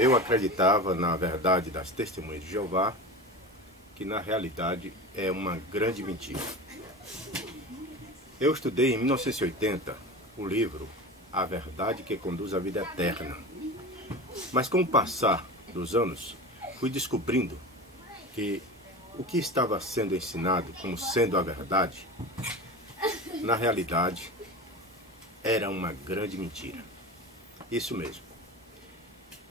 Eu acreditava na verdade das testemunhas de Jeová, que na realidade é uma grande mentira. Eu estudei em 1980 o livro A Verdade que Conduz à Vida Eterna. Mas com o passar dos anos, fui descobrindo que o que estava sendo ensinado como sendo a verdade, na realidade, era uma grande mentira. Isso mesmo.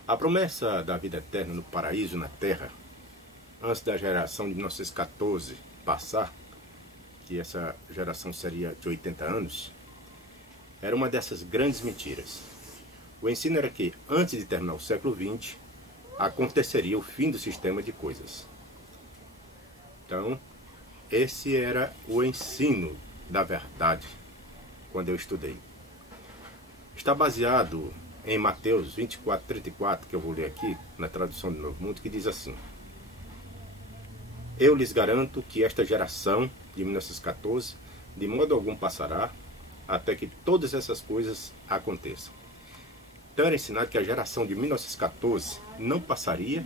A promessa da vida eterna no paraíso na terra, antes da geração de 1914 passar, que essa geração seria de 80 anos, era uma dessas grandes mentiras. O ensino era que, antes de terminar o século XX, aconteceria o fim do sistema de coisas. Então, esse era o ensino da verdade, quando eu estudei. Está baseado em Mateus 24:34, que eu vou ler aqui, na tradução do Novo Mundo, que diz assim: Eu lhes garanto que esta geração de 1914, de modo algum passará, até que todas essas coisas aconteçam. Então era ensinado que a geração de 1914 não passaria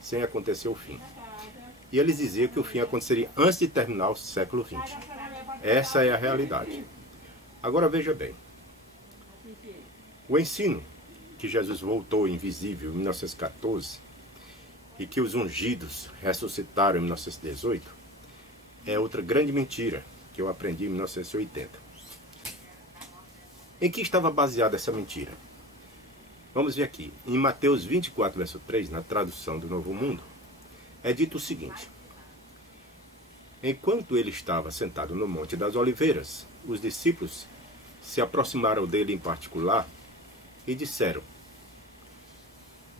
sem acontecer o fim. E eles diziam que o fim aconteceria antes de terminar o século XX. Essa é a realidade. Agora veja bem. O ensino que Jesus voltou invisível em 1914 e que os ungidos ressuscitaram em 1918 é outra grande mentira que eu aprendi em 1980. Em que estava baseada essa mentira? Vamos ver aqui. Em Mateus 24, verso 3, na tradução do Novo Mundo, é dito o seguinte: Enquanto ele estava sentado no Monte das Oliveiras, os discípulos se aproximaram dele em particular e disseram: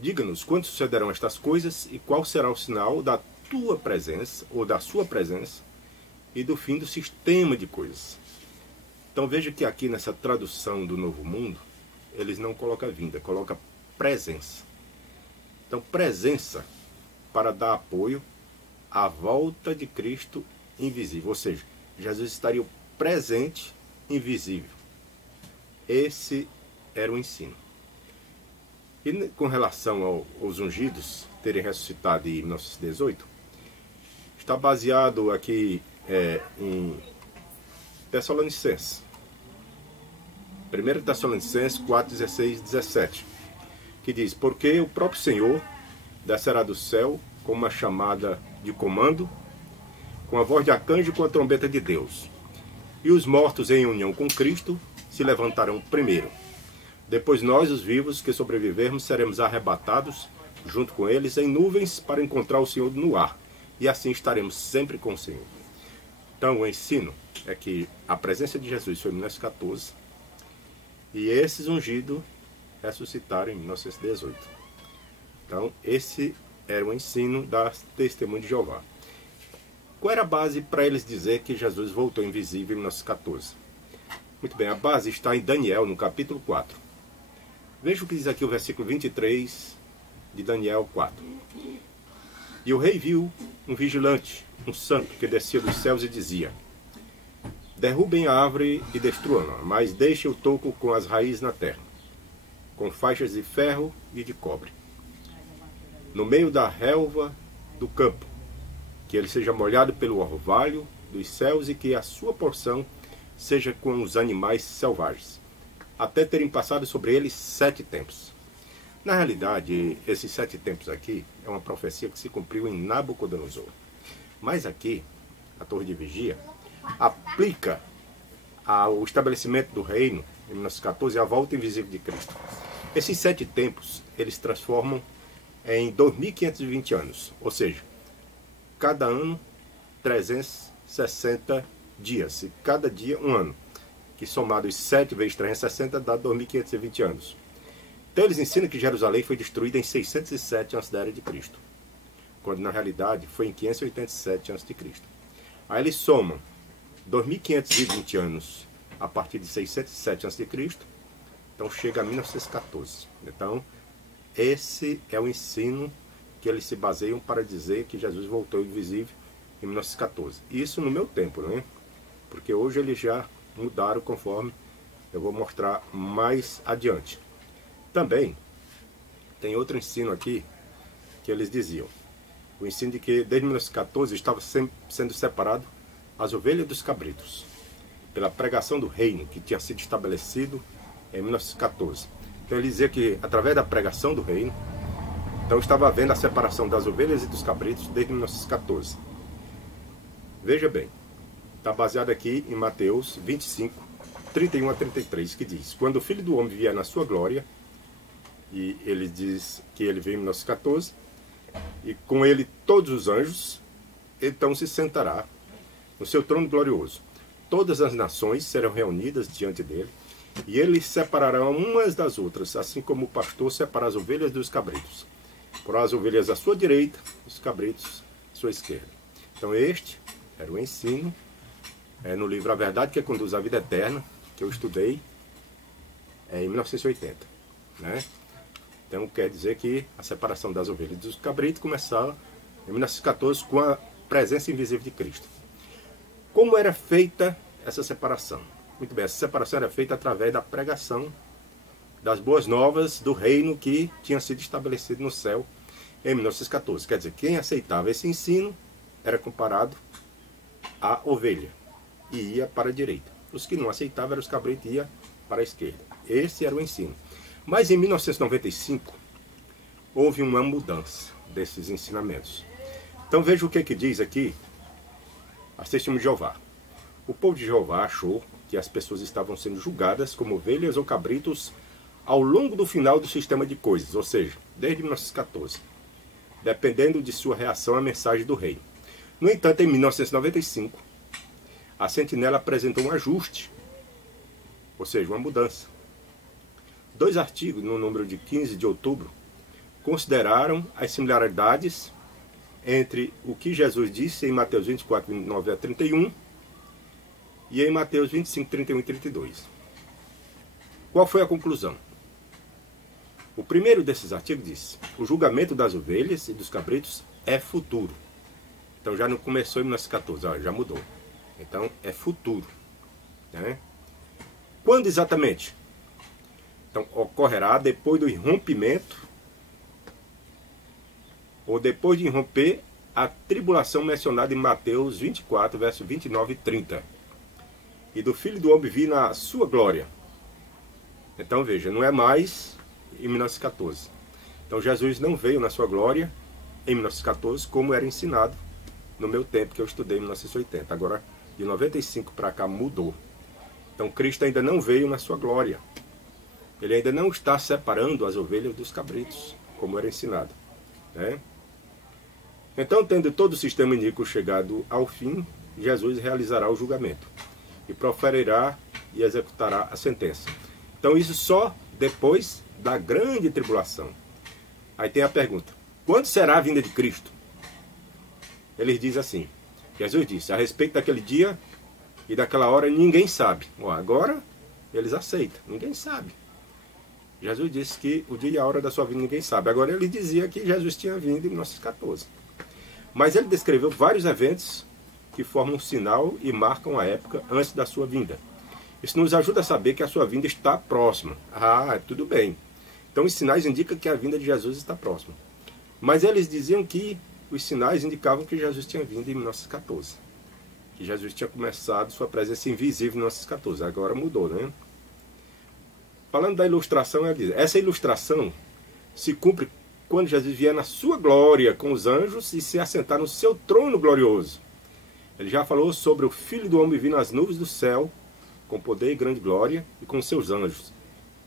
Diga-nos quando sucederão estas coisas e qual será o sinal da tua presença, ou da sua presença, e do fim do sistema de coisas. Então veja que aqui nessa tradução do Novo Mundo, eles não colocam vinda, colocam presença. Então presença para dar apoio à volta de Cristo invisível. Ou seja, Jesus estaria presente, invisível. Esse era o ensino. E com relação aos ungidos terem ressuscitado em 1918, está baseado aqui em Tessalonicenses. 1 Tessalonicenses 4, 16 e 17, que diz: Porque o próprio Senhor descerá do céu com uma chamada de comando, com a voz de arcanjo e com a trombeta de Deus. E os mortos em união com Cristo se levantarão primeiro. Depois nós, os vivos que sobrevivermos, seremos arrebatados junto com eles em nuvens para encontrar o Senhor no ar. E assim estaremos sempre com o Senhor. Então o ensino é que a presença de Jesus foi em 1914 e esses ungidos ressuscitaram em 1918. Então esse era o ensino das testemunhas de Jeová. Qual era a base para eles dizer que Jesus voltou invisível em 1914? Muito bem, a base está em Daniel, no capítulo 4. Veja o que diz aqui o versículo 23 de Daniel 4. E o rei viu um vigilante, um santo, que descia dos céus e dizia: Derrubem a árvore e destruam-na, mas deixem o toco com as raízes na terra, com faixas de ferro e de cobre, no meio da relva do campo, que ele seja molhado pelo orvalho dos céus e que a sua porção seja com os animais selvagens, até terem passado sobre ele 7 tempos. Na realidade, esses 7 tempos aqui é uma profecia que se cumpriu em Nabucodonosor. Mas aqui, a torre de vigia aplica ao estabelecimento do reino, em 1914, a volta invisível de Cristo. Esses 7 tempos, eles transformam em 2.520 anos, ou seja, cada ano 360 dias, e cada dia um ano, que somados 7 vezes 360 dá 2.520 anos. Então eles ensinam que Jerusalém foi destruída em 607 antes da era de Cristo, quando na realidade foi em 587 antes de Cristo. Aí eles somam 2.520 anos a partir de 607 antes de Cristo, então chega a 1914. Então esse é o ensino que eles se baseiam para dizer que Jesus voltou invisível em 1914. Isso no meu tempo, né? Porque hoje eles já mudaram, conforme eu vou mostrar mais adiante. Também tem outro ensino aqui que eles diziam. O ensino de que desde 1914 estava sendo separado as ovelhas dos cabritos, pela pregação do reino que tinha sido estabelecido em 1914. Então ele dizia que através da pregação do reino, então estava havendo a separação das ovelhas e dos cabritos desde 1914. Veja bem, está baseado aqui em Mateus 25, 31 a 33, que diz: quando o Filho do Homem vier na sua glória, e ele diz que ele veio em 1914, e com ele todos os anjos, então se sentará no seu trono glorioso. Todas as nações serão reunidas diante dele, e ele separará umas das outras, assim como o pastor separa as ovelhas dos cabritos. Porá as ovelhas à sua direita, os cabritos à sua esquerda. Então este era o ensino no livro A Verdade que Conduz à Vida Eterna, que eu estudei em 1980. Né? Então quer dizer que a separação das ovelhas dos cabritos começava em 1914 com a presença invisível de Cristo. Como era feita essa separação? Muito bem, essa separação era feita através da pregação das boas novas do reino que tinha sido estabelecido no céu em 1914. Quer dizer, quem aceitava esse ensino era comparado à ovelha e ia para a direita. Os que não aceitavam eram os cabritos e iam para a esquerda. Esse era o ensino. Mas em 1995 houve uma mudança desses ensinamentos. Então veja o que diz aqui as Testemunhas de Jeová. O povo de Jeová achou que as pessoas estavam sendo julgadas como ovelhas ou cabritos ao longo do final do sistema de coisas, ou seja, desde 1914, dependendo de sua reação à mensagem do reino. No entanto, em 1995, a Sentinela apresentou um ajuste, ou seja, uma mudança. 2 artigos, no número de 15 de outubro, consideraram as similaridades entre o que Jesus disse em Mateus 24, 29 a 31 e em Mateus 25, 31 e 32. Qual foi a conclusão? O primeiro desses artigos diz: o julgamento das ovelhas e dos cabritos é futuro. Então já não começou em 1914, já mudou. Então é futuro. Né? Quando exatamente? Então ocorrerá depois do irrompimento, ou depois de irromper a tribulação mencionada em Mateus 24, versos 29 e 30. E do Filho do Homem vir na sua glória. Então veja, não é mais em 1914. Então Jesus não veio na sua glória em 1914, como era ensinado no meu tempo, que eu estudei em 1980. Agora, de 95 para cá, mudou. Então Cristo ainda não veio na sua glória. Ele ainda não está separando as ovelhas dos cabritos, como era ensinado. Né? Então, tendo todo o sistema iníquo chegado ao fim, Jesus realizará o julgamento e proferirá e executará a sentença. Então isso só depois da grande tribulação. Aí tem a pergunta: quando será a vinda de Cristo? Ele diz assim, Jesus disse: a respeito daquele dia e daquela hora ninguém sabe. Agora eles aceitam, ninguém sabe. Jesus disse que o dia e a hora da sua vinda ninguém sabe. Agora ele dizia que Jesus tinha vindo em 1914. Mas ele descreveu vários eventos que formam um sinal e marcam a época antes da sua vinda. Isso nos ajuda a saber que a sua vinda está próxima. Tudo bem. Então os sinais indicam que a vinda de Jesus está próxima. Mas eles diziam que os sinais indicavam que Jesus tinha vindo em 1914. Que Jesus tinha começado sua presença invisível em 1914. Agora mudou, né? Falando da ilustração, ela diz: essa ilustração se cumpre quando Jesus vier na sua glória com os anjos e se assentar no seu trono glorioso. Ele já falou sobre o Filho do Homem vir nas nuvens do céu, com poder e grande glória, e com seus anjos.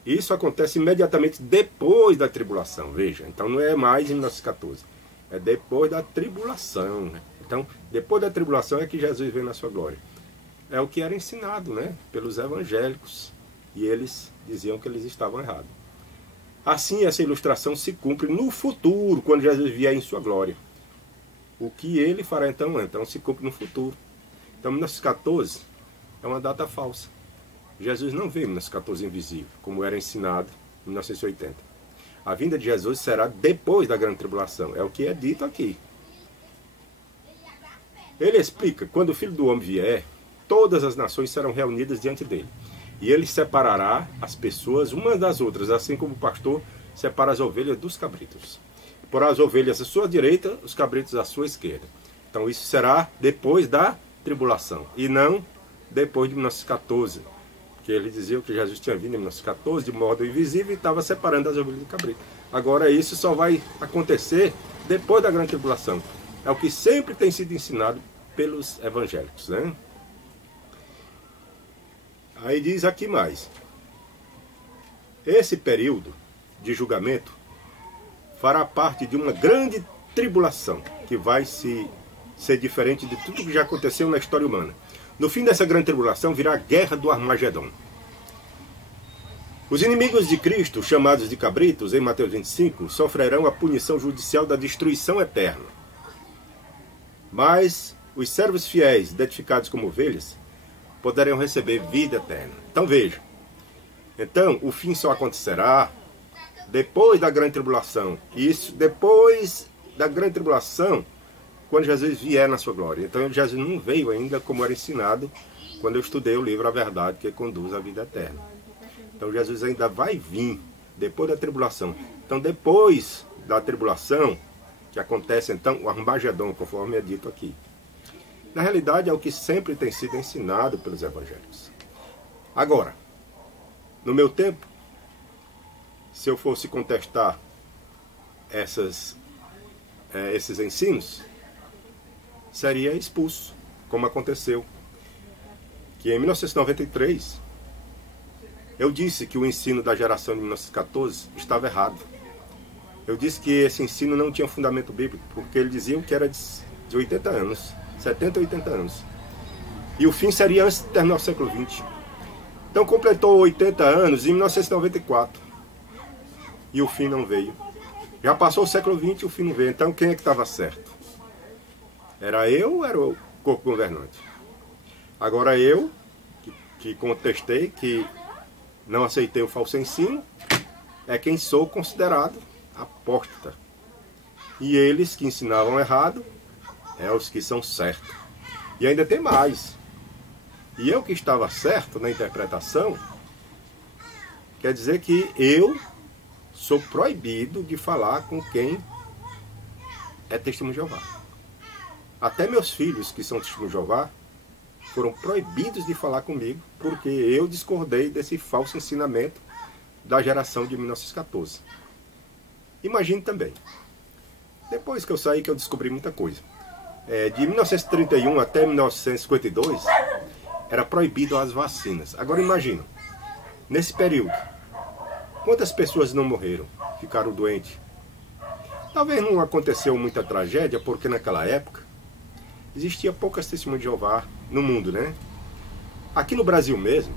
Isso acontece imediatamente depois da tribulação, veja. Então não é mais em 1914, é depois da tribulação. Né? Então, depois da tribulação é que Jesus vem na sua glória. É o que era ensinado, né, pelos evangélicos, e eles diziam que eles estavam errados. Assim, essa ilustração se cumpre no futuro, quando Jesus vier em sua glória. O que ele fará então? Então se cumpre no futuro. Então 1914 é uma data falsa. Jesus não veio em 1914 invisível, como era ensinado em 1980. A vinda de Jesus será depois da grande tribulação. É o que é dito aqui. Ele explica: quando o Filho do Homem vier, todas as nações serão reunidas diante dele. E ele separará as pessoas umas das outras, assim como o pastor separa as ovelhas dos cabritos. Porá as ovelhas à sua direita, os cabritos à sua esquerda. Então isso será depois da tribulação, e não depois de 1914, que ele dizia que Jesus tinha vindo em 1914 de modo invisível e estava separando as ovelhas do cabrito. Agora isso só vai acontecer depois da grande tribulação. É o que sempre tem sido ensinado pelos evangélicos, né? Aí diz aqui mais: esse período de julgamento fará parte de uma grande tribulação, que vai ser diferente de tudo que já aconteceu na história humana. No fim dessa grande tribulação virá a guerra do Armagedon. Os inimigos de Cristo, chamados de cabritos, em Mateus 25, sofrerão a punição judicial da destruição eterna. Mas os servos fiéis, identificados como ovelhas, poderão receber vida eterna. Então veja, então o fim só acontecerá depois da grande tribulação. Isso depois da grande tribulação, quando Jesus vier na sua glória. Então Jesus não veio ainda como era ensinado quando eu estudei o livro A Verdade que Conduz à Vida Eterna. Então Jesus ainda vai vir depois da tribulação. Então depois da tribulação, que acontece então o Armagedon, conforme é dito aqui. Na realidade é o que sempre tem sido ensinado pelos evangélicos. Agora, no meu tempo, se eu fosse contestar esses ensinos, seria expulso, como aconteceu. Que em 1993, eu disse que o ensino da geração de 1914 estava errado. Eu disse que esse ensino não tinha fundamento bíblico, porque eles diziam que era de 80 anos, 70 ou 80 anos. E o fim seria antes de terminar o século XX. Então completou 80 anos em 1994. E o fim não veio. Já passou o século XX e o fim não veio. Então quem é que estava certo? Era eu ou era o corpo governante? Agora eu, que contestei, que não aceitei o falso ensino, é quem sou considerado apóstata. E eles que ensinavam errado, é os que são certos. E ainda tem mais. E eu que estava certo na interpretação, quer dizer que eu sou proibido de falar com quem é testemunho de Jeová. Até meus filhos, que são testemunhos de Jeová, foram proibidos de falar comigo, porque eu discordei desse falso ensinamento da geração de 1914. Imagine também, depois que eu saí, que eu descobri muita coisa. De 1931 até 1952, era proibido as vacinas. Agora imagina, nesse período, quantas pessoas não morreram, ficaram doentes? Talvez não aconteceu muita tragédia, porque naquela época existia poucas testemunhas de Jeová no mundo, né? Aqui no Brasil mesmo,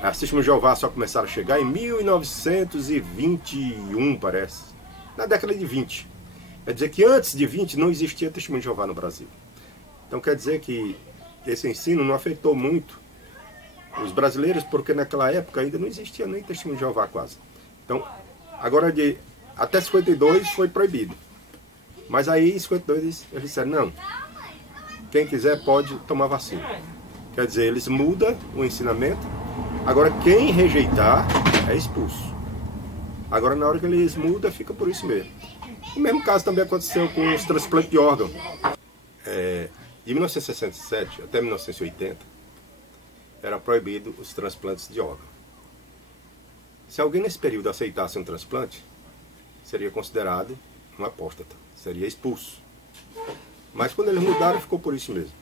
as testemunhas de Jeová só começaram a chegar em 1921, parece. Na década de 20. Quer dizer que antes de 20 não existia testemunho de Jeová no Brasil. Então quer dizer que esse ensino não afetou muito os brasileiros, porque naquela época ainda não existia nem testemunho de Jeová quase. Então, agora até 52 foi proibido. Mas aí em 52 eles disseram, não, quem quiser pode tomar vacina. Quer dizer, eles mudam o ensinamento. Agora quem rejeitar é expulso. Agora na hora que eles mudam, fica por isso mesmo. O mesmo caso também aconteceu com os transplantes de órgão. De 1967 até 1980, era proibido os transplantes de órgão. Se alguém nesse período aceitasse um transplante, seria considerado um apóstata, seria expulso. Mas quando eles mudaram, ficou por isso mesmo.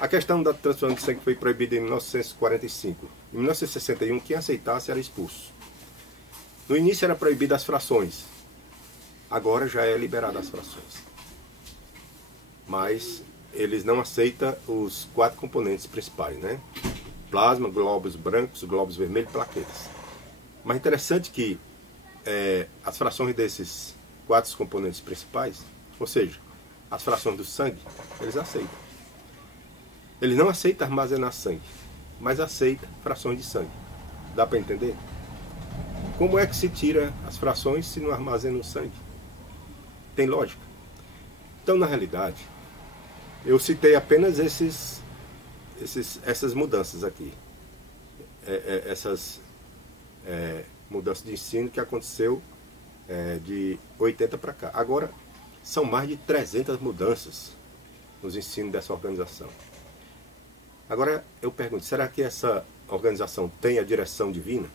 A questão da transfusão de sangue foi proibida em 1945. Em 1961, quem aceitasse era expulso. No início era proibida as frações. Agora já é liberada as frações. Mas eles não aceitam os 4 componentes principais, né? Plasma, glóbulos brancos, glóbulos vermelhos e plaquetas. Mas interessante que as frações desses 4 componentes principais, ou seja, as frações do sangue, eles aceitam. Eles não aceitam armazenar sangue, mas aceitam frações de sangue. Dá para entender? Como é que se tira as frações se não armazena o sangue? Tem lógica? Então, na realidade, eu citei apenas essas mudanças aqui. Essas mudança de ensino que aconteceu de 80 para cá. Agora, são mais de 300 mudanças nos ensinos dessa organização. Agora, eu pergunto, será que essa organização tem a direção divina?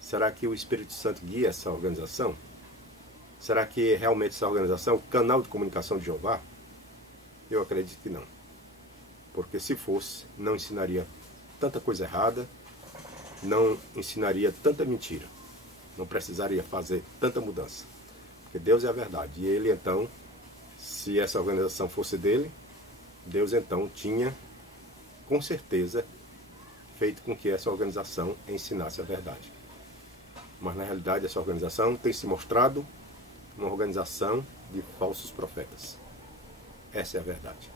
Será que o Espírito Santo guia essa organização? Será que realmente essa organização é o canal de comunicação de Jeová? Eu acredito que não. Porque se fosse, não ensinaria tanta coisa errada, não ensinaria tanta mentira, não precisaria fazer tanta mudança. Porque Deus é a verdade. E Ele então, se essa organização fosse dele, Deus então tinha, com certeza, feito com que essa organização ensinasse a verdade. Mas na realidade essa organização tem se mostrado uma organização de falsos profetas. Essa é a verdade.